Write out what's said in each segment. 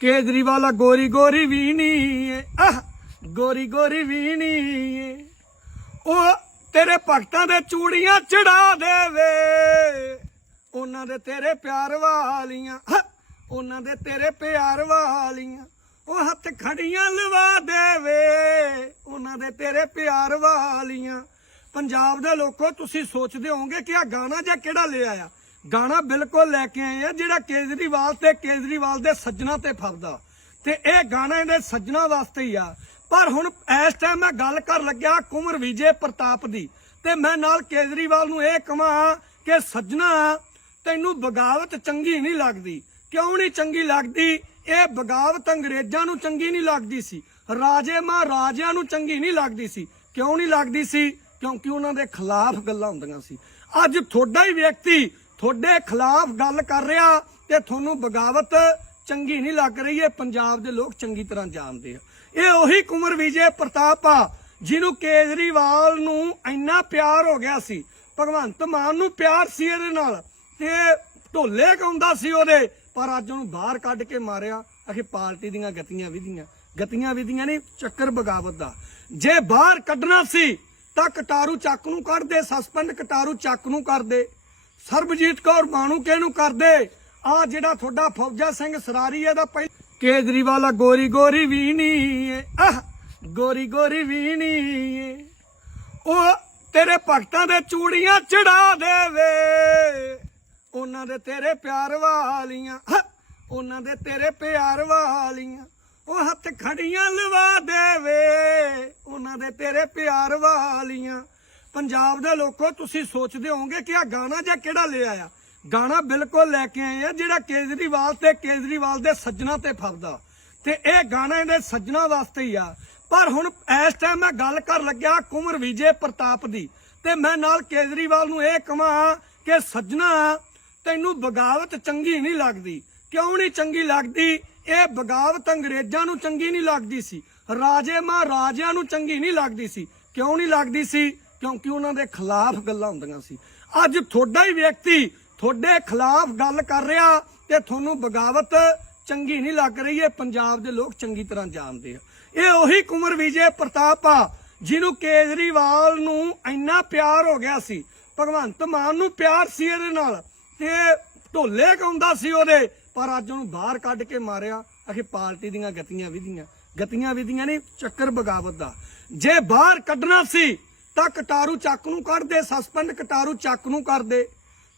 ਕੇਜਰੀਵਾਲ ਗੋਰੀ ਗੋਰੀ ਵੀ ਨਹੀਂ ਏ। ਆਹ, ਗੋਰੀ ਗੋਰੀ ਵੀਣੀ ਏ। ਉਹ ਤੇਰੇ ਭਗਤਾਂ ਦੇ ਚੂੜੀਆਂ ਚੜਾ ਦੇਵੇ। ਉਹਨਾਂ ਦੇ ਤੇਰੇ ਪਿਆਰ ਵਾਲੀਆਂ ਉਹਨਾਂ ਦੇ ਤੇਰੇ ਪਿਆਰ ਵਾਲੀਆਂ, ਉਹ ਹੱਥ ਖੜੀਆਂ ਲਵਾ ਦੇਵੇ। ਉਹਨਾਂ ਦੇ ਤੇਰੇ ਪਿਆਰ ਵਾਲੀਆਂ। ਪੰਜਾਬ ਦੇ ਲੋਕੋ, ਤੁਸੀਂ ਸੋਚਦੇ ਹੋਵੋਗੇ ਕਿ ਆ ਗਾਣਾ ਜਾਂ ਕਿਹੜਾ ਲੈ ਆਇਆ? ਗਾਣਾ ਬਿਲਕੁਲ ਲੈ ਕੇ ਆਏ ਆ, ਜਿਹੜਾ ਕੇਜਰੀਵਾਲ ਤੇ ਕੇਜਰੀਵਾਲ ਦੇ ਸੱਜਣਾ ਤੇ ਫੱਬਦਾ। ਤੇ ਇਹ ਗਾਣਾ ਇਹਦੇ ਸੱਜਣਾ ਵਾਸਤੇ ਹੀ ਆ। ਪਰ ਹੁਣ ਇਸ ਟਾਈਮ ਮੈਂ ਗੱਲ ਕਰ ਲੱਗਿਆ ਕੁਮਰ ਵਿਜੇ ਪ੍ਰਤਾਪ ਦੀ। ਤੇ ਮੈਂ ਨਾਲ ਕੇਜਰੀਵਾਲ ਨੂੰ ਇਹ ਕਹਾਂ ਕਿ ਸੱਜਣਾ, ਤੈਨੂੰ ਬਗਾਵਤ ਚੰਗੀ ਨਹੀਂ ਲੱਗਦੀ। ਕਿਉਂ ਨਹੀਂ ਚੰਗੀ ਲੱਗਦੀ? ਇਹ ਬਗਾਵਤ ਅੰਗਰੇਜ਼ਾਂ ਨੂੰ ਚੰਗੀ ਨਹੀਂ ਲੱਗਦੀ ਸੀ। ਰਾਜੇ ਮਹਾਰਾਜਿਆਂ ਨੂੰ ਚੰਗੀ ਨਹੀਂ ਲੱਗਦੀ ਸੀ। ਕਿਉਂ ਨਹੀਂ ਲੱਗਦੀ ਸੀ? ਕਿਉਂਕਿ ਉਹਨਾਂ ਦੇ ਖਿਲਾਫ ਗੱਲਾਂ ਹੁੰਦੀਆਂ ਸੀ। ਅੱਜ ਤੁਹਾਡਾ ਹੀ ਵਿਅਕਤੀ ਤੁਹਾਡੇ ਖਿਲਾਫ ਗੱਲ ਕਰ ਰਿਹਾ ਤੇ ਤੁਹਾਨੂੰ ਬਗਾਵਤ ਚੰਗੀ ਨਹੀਂ ਲੱਗ ਰਹੀ, ਇਹ ਪੰਜਾਬ ਦੇ ਲੋਕ ਚੰਗੀ ਤਰ੍ਹਾਂ ਜਾਣਦੇ ਆ। ਇਹ ਉਹੀ ਕੁਮਰ ਵਿਜੇ ਪ੍ਰਤਾਪ ਆ, ਜਿਹਨੂੰ ਕੇਜਰੀਵਾਲ ਨੂੰ ਇੰਨਾ ਪਿਆਰ ਹੋ ਗਿਆ ਸੀ, ਭਗਵੰਤ ਮਾਨ ਨੂੰ ਪਿਆਰ ਸੀ ਇਹਦੇ ਨਾਲ, ਤੇ ਢੋਲੇ ਗਾਉਂਦਾ ਸੀ ਉਹਦੇ, ਪਰ ਅੱਜ ਉਹਨੂੰ ਬਾਹਰ ਕੱਢ ਕੇ ਮਾਰਿਆ ਅਖੇ ਪਾਰਟੀ ਦੀਆਂ ਗਤੀਆਂ ਵਿਧੀਆਂ ਗਤੀਆਂ ਵਿਧੀਆਂ ਨਹੀਂ, ਚੱਕਰ ਬਗਾਵਤ ਦਾ। ਜੇ ਬਾਹਰ ਕੱਢਣਾ ਸੀ, ਤਾਂ ਕਟਾਰੂ ਚੱਕ ਨੂੰ ਕੱਢ ਦੇ, ਸਸਪੈਂਡ ਕਟਾਰੂ ਚੱਕ ਨੂੰ ਕਰਦੇ ਸਰਬਜੀਤ ਕੌਰ ਬਾਣੂ ਕਿਹਨੂੰ ਕਰਦੇ? ਆ ਜਿਹੜਾ ਤੁਹਾਡਾ ਫੌਜਾ ਸਿੰਘ ਸਰਾਰੀ ਇਹਦਾ ਪਹਿ ਕੇਜਰੀਵਾਲ ਗੋਰੀ ਗੋਰੀ ਵੀ ਆਹ ਗੋਰੀ ਗੋਰੀ ਵੀ ਉਹ ਤੇਰੇ ਭਗਤਾਂ ਦੇ ਚੂੜੀਆਂ ਚੜਾ ਦੇਵੇ। ਉਹਨਾਂ ਦੇ ਤੇਰੇ ਪਿਆਰ ਵਾਲੀਆਂ ਉਹਨਾਂ ਦੇ ਤੇਰੇ ਪਿਆਰ ਵਾਲੀਆਂ, ਉਹ ਹੱਥ ਖੜੀਆਂ ਲਵਾ ਦੇਵੇ। ਉਹਨਾਂ ਦੇ ਤੇਰੇ ਪਿਆਰ ਵਾਲੀਆਂ ਪੰਜਾਬ ਦੇ ਲੋਕੋ, ਤੁਸੀਂ ਸੋਚਦੇ ਹੋਵੋਗੇ ਕਿ ਆ ਗਾਣਾ ਜਾਂ ਕਿਹੜਾ ਲੈ ਆਇਆ? ਗਾਣਾ ਬਿਲਕੁਲ ਲੈ ਕੇ ਆਏ ਆ, ਜਿਹੜਾ ਕੇਜਰੀਵਾਲ ਤੇ ਕੇਜਰੀਵਾਲ ਦੇ ਸੱਜਣਾ ਤੇ ਫੱਬਦਾ। ਤੇ ਇਹ ਗਾਣਾ ਇਹਦੇ ਸੱਜਣਾ ਵਾਸਤੇ ਹੀ ਆ। ਪਰ ਹੁਣ ਇਸ ਟਾਈਮ ਮੈਂ ਗੱਲ ਕਰ ਲੱਗਿਆ ਕੁਮਰ ਵਿਜੇ ਪ੍ਰਤਾਪ ਦੀ। ਤੇ ਮੈਂ ਨਾਲ ਕੇਜਰੀਵਾਲ ਨੂੰ ਇਹ ਕਹਾਂ ਕਿ ਸੱਜਣਾ, ਤੈਨੂੰ ਬਗਾਵਤ ਚੰਗੀ ਨਹੀਂ ਲੱਗਦੀ। ਕਿਉਂ ਨਹੀਂ ਚੰਗੀ ਲੱਗਦੀ? ਇਹ ਬਗਾਵਤ ਅੰਗਰੇਜ਼ਾਂ ਨੂੰ ਚੰਗੀ ਨਹੀਂ ਲੱਗਦੀ ਸੀ। ਰਾਜੇ ਮਹਾਰਾਜਿਆਂ ਨੂੰ ਚੰਗੀ ਨਹੀਂ ਲੱਗਦੀ ਸੀ। ਕਿਉਂ ਨਹੀਂ ਲੱਗਦੀ ਸੀ? ਕਿਉਂਕਿ ਉਹਨਾਂ ਦੇ ਖਿਲਾਫ ਗੱਲਾਂ ਹੁੰਦੀਆਂ ਸੀ। ਅੱਜ ਤੁਹਾਡਾ ਹੀ ਵਿਅਕਤੀ ਤੁਹਾਡੇ ਖਿਲਾਫ ਗੱਲ ਕਰ ਰਿਹਾ ਤੇ ਤੁਹਾਨੂੰ ਬਗਾਵਤ ਚੰਗੀ ਨਹੀਂ ਲੱਗ ਰਹੀ, ਇਹ ਪੰਜਾਬ ਦੇ ਲੋਕ ਚੰਗੀ ਤਰ੍ਹਾਂ ਜਾਣਦੇ ਆ। ਇਹ ਉਹੀ ਕੁਮਰ ਵਿਜੇ ਪ੍ਰਤਾਪ ਆ, ਜਿਹਨੂੰ ਕੇਜਰੀਵਾਲ ਨੂੰ ਇੰਨਾ ਪਿਆਰ ਹੋ ਗਿਆ ਸੀ, ਭਗਵੰਤ ਮਾਨ ਨੂੰ ਪਿਆਰ ਸੀ ਇਹਦੇ ਨਾਲ ਤੇ ਢੋਲੇ ਗਾਉਂਦਾ ਸੀ ਉਹਦੇ, ਪਰ ਅੱਜ ਉਹਨੂੰ ਬਾਹਰ ਕੱਢ ਕੇ ਮਾਰਿਆ ਅਖੇ ਪਾਰਟੀ ਦੀਆਂ ਗਤੀਆਂ ਵਿਧੀਆਂ ਗਤੀਆਂ ਵਿਧੀਆਂ ਨਹੀਂ, ਚੱਕਰ ਬਗਾਵਤ ਦਾ। ਜੇ ਬਾਹਰ ਕੱਢਣਾ ਸੀ ਤਾਂ ਕਟਾਰੂ ਚੱਕ ਨੂੰ ਕੱਢਦੇ, ਸਸਪੈਂਡ ਕਟਾਰੂ ਚੱਕ ਨੂੰ ਕਰਦੇ।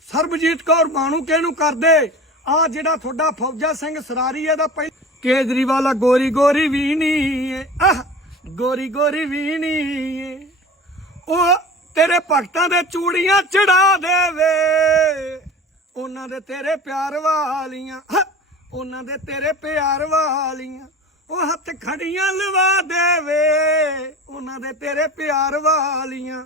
ਸਰਬਜੀਤ ਕੌਰ ਬਾਣੂ ਕਿਹਨੂੰ ਕਰਦੇ? ਆ ਜਿਹੜਾ ਤੁਹਾਡਾ ਫੌਜਾ ਸਿੰਘ ਸਰਾਰੀ ਇਹਦਾ ਪਹਿ ਕੇਜਰੀਵਾਲ ਗੋਰੀ ਗੋਰੀ ਵੀਣੀ ਆਹ ਗੋਰੀ ਗੋਰੀ ਵੀ ਉਹ ਤੇਰੇ ਭਗਤਾਂ ਦੇ ਚੂੜੀਆਂ ਚੜਾ ਦੇਵੇ। ਉਹਨਾਂ ਦੇ ਤੇਰੇ ਪਿਆਰ ਵਾਲੀਆਂ ਉਹਨਾਂ ਦੇ ਤੇਰੇ ਪਿਆਰ ਵਾਲੀਆਂ। ਉਹ ਹੱਥ ਖੜੀਆਂ ਲਵਾ ਦੇਵੇ। ਉਹਨਾਂ ਦੇ ਤੇਰੇ ਪਿਆਰ ਵਾਲੀਆਂ।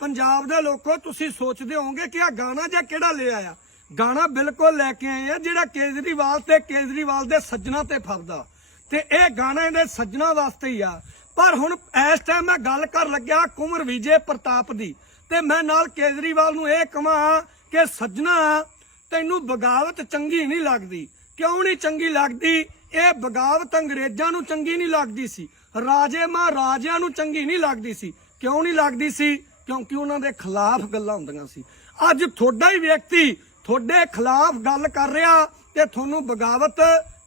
ਪੰਜਾਬ ਦੇ ਲੋਕੋ, ਤੁਸੀਂ ਸੋਚਦੇ ਹੋਵੋਗੇ ਕਿ ਆ ਗਾਣਾ ਜਾਂ ਕਿਹੜਾ ਲੈ ਆਇਆ? ਗਾਣਾ ਬਿਲਕੁਲ ਲੈ ਕੇ ਆਏ ਆ, ਜਿਹੜਾ ਕੇਜਰੀਵਾਲ ਤੇ ਕੇਜਰੀਵਾਲ ਦੇ ਸੱਜਣਾ ਤੇ ਫੱਬਦਾ। ਤੇ ਇਹ ਗਾਣਾ ਇਹਦੇ ਸੱਜਣਾ ਵਾਸਤੇ ਹੀ ਆ। ਪਰ ਹੁਣ ਇਸ ਟਾਈਮ ਮੈਂ ਗੱਲ ਕਰ ਲੱਗਿਆ ਕੁਮਰ ਵਿਜੇ ਪ੍ਰਤਾਪ ਦੀ। ਤੇ ਮੈਂ ਨਾਲ ਕੇਜਰੀਵਾਲ ਨੂੰ ਇਹ ਕਹਾਂ ਕਿ ਸੱਜਣਾ, ਤੈਨੂੰ ਬਗਾਵਤ ਚੰਗੀ ਨਹੀਂ ਲੱਗਦੀ। ਕਿਉਂ ਨਹੀਂ ਚੰਗੀ ਲੱਗਦੀ? ਇਹ ਬਗਾਵਤ ਅੰਗਰੇਜ਼ਾਂ ਨੂੰ ਚੰਗੀ ਨਹੀਂ ਲੱਗਦੀ ਸੀ। ਰਾਜੇ ਮਹਾਰਾਜਿਆਂ ਨੂੰ ਚੰਗੀ ਨਹੀਂ ਲੱਗਦੀ ਸੀ। ਕਿਉਂ ਨਹੀਂ ਲੱਗਦੀ ਸੀ? ਕਿਉਂਕਿ ਉਹਨਾਂ ਦੇ ਖਿਲਾਫ ਗੱਲਾਂ ਹੁੰਦੀਆਂ ਸੀ। ਅੱਜ ਤੁਹਾਡਾ ਹੀ ਵਿਅਕਤੀ ਤੁਹਾਡੇ ਖਿਲਾਫ ਗੱਲ ਕਰ ਰਿਹਾ ਤੇ ਤੁਹਾਨੂੰ ਬਗਾਵਤ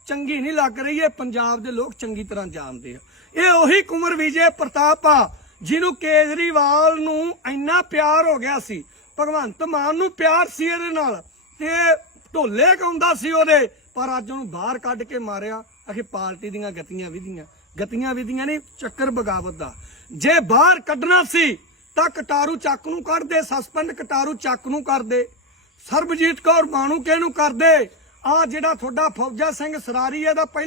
ਚੰਗੀ ਨਹੀਂ ਲੱਗ ਰਹੀ। ਇਹ ਪੰਜਾਬ ਦੇ ਲੋਕ ਚੰਗੀ ਤਰ੍ਹਾਂ ਜਾਣਦੇ ਆ। ਇਹ ਉਹੀ ਕੁਮਰ ਵਿਜੇ ਪ੍ਰਤਾਪ ਆ, ਜਿਹਨੂੰ ਕੇਜਰੀਵਾਲ ਨੂੰ ਇੰਨਾ ਪਿਆਰ ਹੋ ਗਿਆ ਸੀ। ਭਗਵੰਤ ਮਾਨ ਨੂੰ ਪਿਆਰ ਸੀ ਇਹਦੇ ਨਾਲ ਤੇ ਢੋਲੇ ਗਾਉਂਦਾ ਸੀ ਉਹਦੇ। ਪਰ ਅੱਜ ਉਹਨੂੰ ਬਾਹਰ ਕੱਢ ਕੇ ਮਾਰਿਆ, ਅਖੇ ਪਾਰਟੀ ਦੀਆਂ ਗਤੀਆਂ ਵਿਧੀਆਂ। ਗਤੀਆਂ ਵਿਧੀਆਂ ਨਹੀਂ ਚੱਕਰ ਬਗਾਵਤ ਦਾ। ਜੇ ਬਾਹਰ ਕੱਢਣਾ ਸੀ, ਤਾਂ ਕਟਾਰੂ ਚੱਕ ਨੂੰ ਕੱਢ ਦੇ ਸਸਪੈਂਡ ਕਟਾਰੂ ਚੱਕ ਨੂੰ ਕਰਦੇ। ਸਰਬਜੀਤ ਕੌਰ ਬਾਣੂ ਕਿਹਨੂੰ ਕਰਦੇ? ਆ ਜਿਹੜਾ ਤੁਹਾਡਾ ਫੌਜਾ ਸਿੰਘ ਸਰਾਰੀ ਇਹਦਾ ਪਹਿ